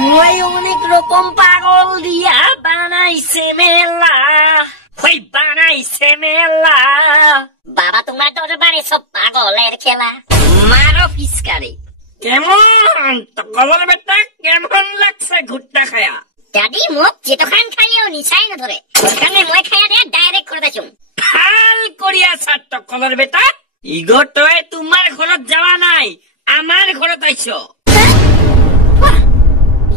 মই অনেক রকম পাগল দিয়া বানাইছে মেলা, ওই বানাইছে মেলা। বাবা তোমার দরবারে সব পাগলের খেলা, মারো ফিসকারি। কেমন কলর বেটা, কেমন লাগছে ঘুরটা খায়া? দাদি মোক যেতখান খাইলেও নিচাই নধরে, সেখানে মই খাইয়া দিয়ে ডাইরেক্ট করে দিছুম। ভাল করিয়া ছাড় কলর বেটা, ইগো তই তোমার ঘরত যাওয়া নাই, আমার ঘরত আইছ।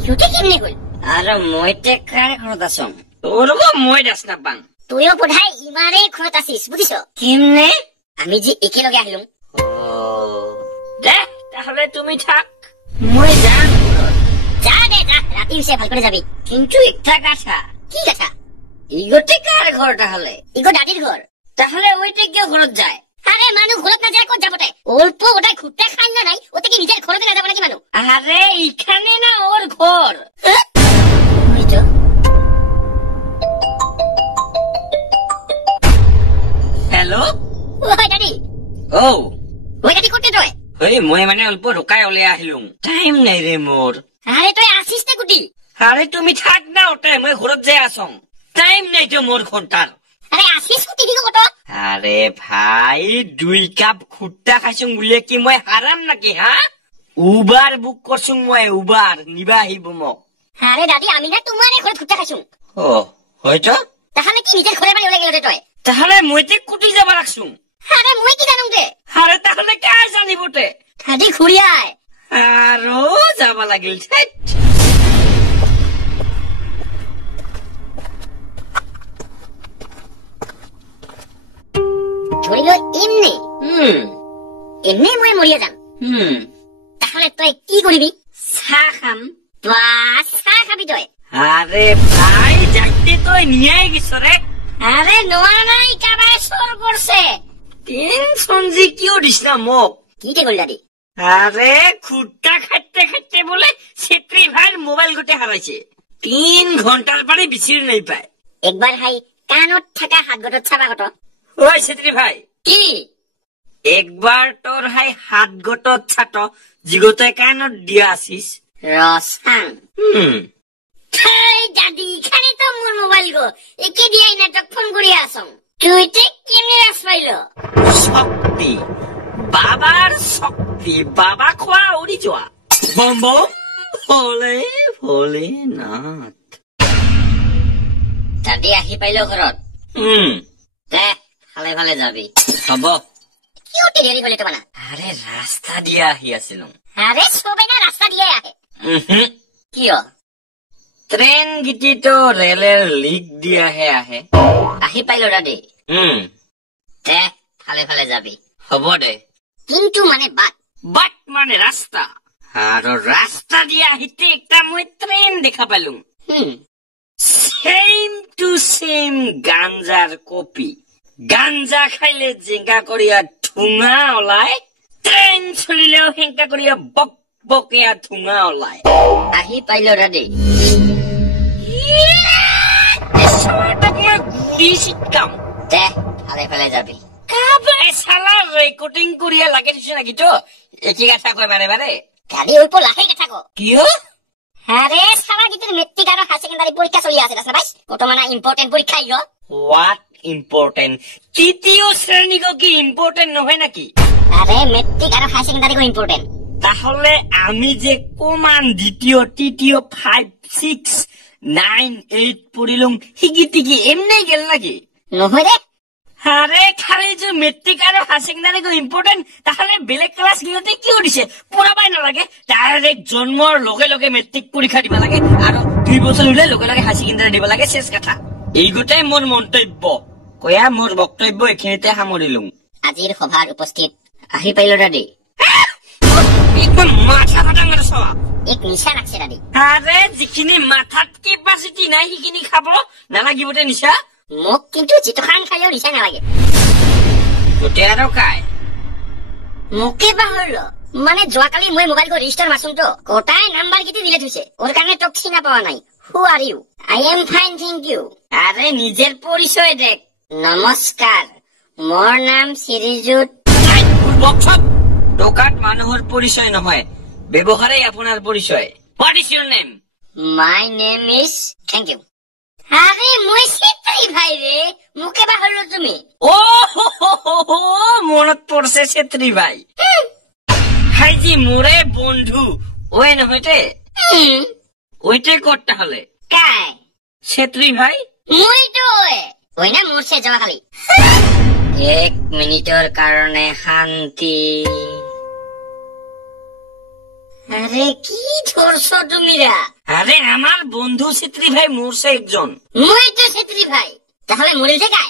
ইউতে কেমনে হল? আর মইতে কার ঘরত আছম? তোরও মই দাস না পাং। তুইও বোধহয় ইমারে ঘরত আছিস, বুঝিস? কেমনে? আমি যে একেলগে আহিলুম। দে তাহলে তুমি থাক, মই যাম। যা দে যা, রাতি হইছে ভাল করে যাবি। কিন্তু একটা কথা। কি কথা? ইগোতে কার ঘর তাহলে? ইগো দাদির ঘর। তাহলে ওইটা কেউ ঘরত যায়? আরে মানুষ ঘরত না যায়, কোন যাবতে? অল্প ওটাই খুঁটটা খান না নাই, ওতে কি নিজের ঘরতে না যাবে নাকি মানুষ? আরে এখানে না ওর ঘর। হ্যালো ওই দাদি। ও ওই দাদি করতে তই? ওই মই মানে অল্প রোকাই ওলে আহিলুম, টাইম নাই রে মোর। আরে তুই আসিস না গুটি? আরে তুমি থাক না ওটা, মই ঘরত যাই আসং, টাইম নাই তো মোর ঘন্টার। আরে আসিস কুটি দিগো কত? আরে ভাই 2 কাপ খুট্টা খাইছুং বুলিয়ে কি মই হারাম নাকি? হ্যাঁ, উবার বুক করছুং মই, উবার নিবা আহিব মোক। আরে দাদি আমি না তোমারে ঘরে খুট্টা খাইছুং। ও হয়তো তাহলে কি নিজের ঘরে বাড়ি ওলে গেল রে তুই? তাহলে মইতে কুটি যাবা রাখছুং। আরে মই কি জানুম রে? আরে তাহলে কে জানিব তে? দাদি ঘুরি আয়। আরো যাবা লাগিল। ধরিল এমনি। এমনি মই মরিয়া যাম। তাহলে তুই কি করবি? চাহ খাম। বাস চাহ খাবি তুই? আরে ভাই যাইতে তুই নিয়ে গেছ রে। আরে নোয়া নাই, কাবায় সর করছে। টেনশন যে কিও দিস না মোক। কি কে করল দাদি? আরে খুট্টা খাইতে খাইতে বলে ছেত্রী ভাইয়ের মোবাইল গোটে হারাইছে, 3 ঘন্টার পরে বিচির নাই পায়। একবার হাই কানত থাকা হাত গটত ছাবা গট। ওই ছেত্রী ভাই কি একবার তোর হাই হাত গটত ছাট জিগতে কানত দিয়া আসিস রসাং। দাদি খালি তো মোর মোবাইল গো, একে দিয়াই নাটক ফোন করি আসং। তুই তে কেমনে রাস পাইল? শক্তি, বাবার শক্তি, বাবা খোয়া উড়ি যাওয়া। বম বম ভোলে ভোলে নাথ। দাদি আহি পাইল ঘরত? দে ভালে ভালে যাবি। হব। কিয় দেরি হলে তো বানা? আরে রাস্তা দিয়া আহি আছিলুম। আরে সবে না রাস্তা দিয়ে আহে। কিয়? ট্রেন গিটি তো রেলের লিক দিয়াহে আহে। আহি পাইল দাদি? দে ভালে ভালে যাবি। হব দে। কিন্তু মানে বাট বাট মানে রাস্তা, আর রাস্তা দিয়ে আহিতে একটা মই ট্রেন দেখা পাইলুম। সেম টু সেম গাঞ্জার কপি। গাঞ্জা খাইলে জেঙ্গা করিয়া ঠুঙা ওলায়, ট্রেন চলিলেও হেঙ্কা করিয়া বক বকেয়া ঠুঙা ওলায়। আহি পাইল দাদি? গুড়ি শিকাম। দে ভালে ভালে যাবি। শালা রেকর্ডিং করিয়া লাগে দিছে নাকি তো? একই কথা কয় বারে বারে। গাড়ি অল্প লাখে কথা কো। কিয়? আরে শালা গিতে মেট্রিক আর হাই সেকেন্ডারি পরীক্ষা চলি আছে না ভাই, কত মানে ইম্পর্টেন্ট পরীক্ষা ইগো। What important? তৃতীয় শ্রেণী কি ইম্পর্টেন্ট নহয় নাকি? আরে মেট্রিক আর হাই সেকেন্ডারি কো ইম্পর্টেন্ট। তাহলে আমি যে কোমান দ্বিতীয় তৃতীয় 5 6 9 8 পড়িলুম হিগিতি কি এমনি গেল নাকি? নহয় রে। আরে খালি যে মেট্রিক আর হাই সেকেন্ডারি কো ইম্পর্টেন্ট, তাহলে বেলেগ ক্লাস গিলতে কিও দিছে? পড়াবাই নালাগে, ডাইরেক্ট জন্মৰ লগে লগে মেট্রিক পরীক্ষা দিবা লাগে আর 2 বছর হলে লগে লগে হাই সেকেন্ডারি দিবা লাগে, শেষ কথা। এই গোটাই মোর মন্তব্য কয়া মোর বক্তব্য এখিনিতে সামৰিলুম। আজিৰ সভাত উপস্থিত আহি পাইল দাদি? একদম মাথা ফাটা গেল সবা। এক নিশা লাগছে দাদি। আরে যিখিনি মাথাত কেপাচিটি নাই সিখিনি খাব নালাগিবতে নিশা? মোক কিন্তু জিতখান খাইও নিশা নালাগে। গোটে আৰু খাই মোকে পাহৰিল মানে যোৱাকালি মই মোবাইল কো ৰেজিষ্টাৰ মাৰছুম তো, গোটাই নাম্বাৰ কিটি দিলে থৈছে, ওৰ কাৰণে তোক চিনা পাওয়া নাই। Who are you? I am fine thank you. আরে নিজের পরিচয় দেখ। নমস্কার, মোর নাম শ্রীযুত। দোকান মানুহৰ পৰিচয় নহয়, ব্যৱহাৰেই আপোনাৰ পৰিচয়। What is your name? My name is thank you আৰে মই ছেত্ৰী ভাই ৰে মুকে বাহলো তুমি ও মনত পড়ছে ছেত্ৰী ভাই হাইজি মোৰে বন্ধু ওই নহয়তে ওইতে কৰতে হলে কাই ছেত্ৰী ভাই মই তো ওই না মোৰছে যাওয়া খালি 1 মিনিটৰ কাৰণে শান্তি আৰে কি ধৰছো তুমিৰা আৰে আমাৰ বন্ধু ছেত্ৰী ভাই মোৰছে একজন মই তো ছেত্ৰী ভাই তাহলে মৰিছে কাই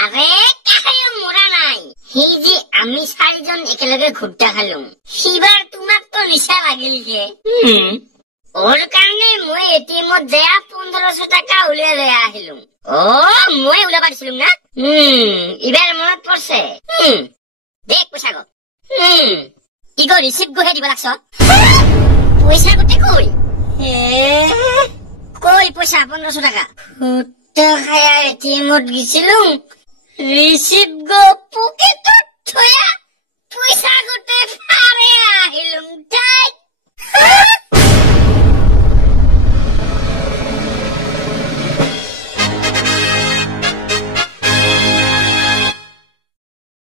আৰে কাইও মৰা নাই হি যে আমি চাৰিজন একেলগে ঘুৰটা খালুম সিবাৰ তোমাক তো নিশা লাগিল যে ওর কারণে মই এটিএমত দেয়া 1500 টাকা উলিয়া লৈ আহিলুম ও মই উলা পাইছিলুম না এবার মনত পড়ছে দেখ পয়সা গো কি গো রিসিভ গো হে দিব লাগছ পয়সা গতে কই কই পয়সা 1500 টাকা হুট্টা খায়া এটিএমত গিছিলুম রিসিভ গো পকেটত থয়া পয়সা গতে